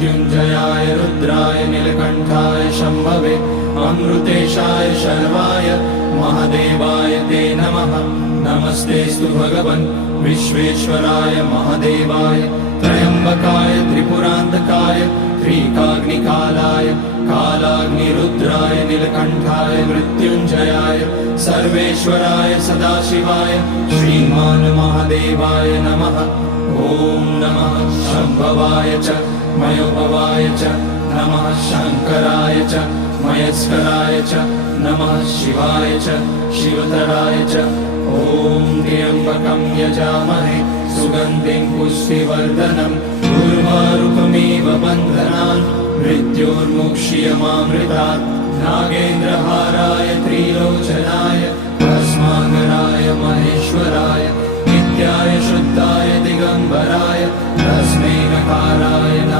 मृत्युञ्जयाय रुद्राय नीलकण्ठाय शम्भवे अमृतेशाय शर्वाय महादेवाय ते नमः। नमस्तेऽस्तु भगवन् विश्वेश्वराय महादेवाय त्र्यम्बकाय त्रिपुरान्तकाय त्रिकाग्निकालाय कालाग्निरुद्राय नीलकण्ठाय मृत्युञ्जयाय सर्वेश्वराय सदाशिवाय श्रीमान् महादेवाय नमः। ॐ नमः शम्भवाय च मयोभवाय च नमः शङ्कराय च मयस्कराय च नमः शिवाय च शिवतराय च। ॐ त्र्यम्बकं यजामहे सुगन्धिं पुष्टिवर्धनम् उर्वारुकमिव बन्धनान् मृत्योर्मुक्ष्यमामृतात्। नागेन्द्रहाराय त्रिलोचनाय भस्माकराय महेश्वराय नित्याय शुद्धाय दिगम्बराय तस्मै नकाराय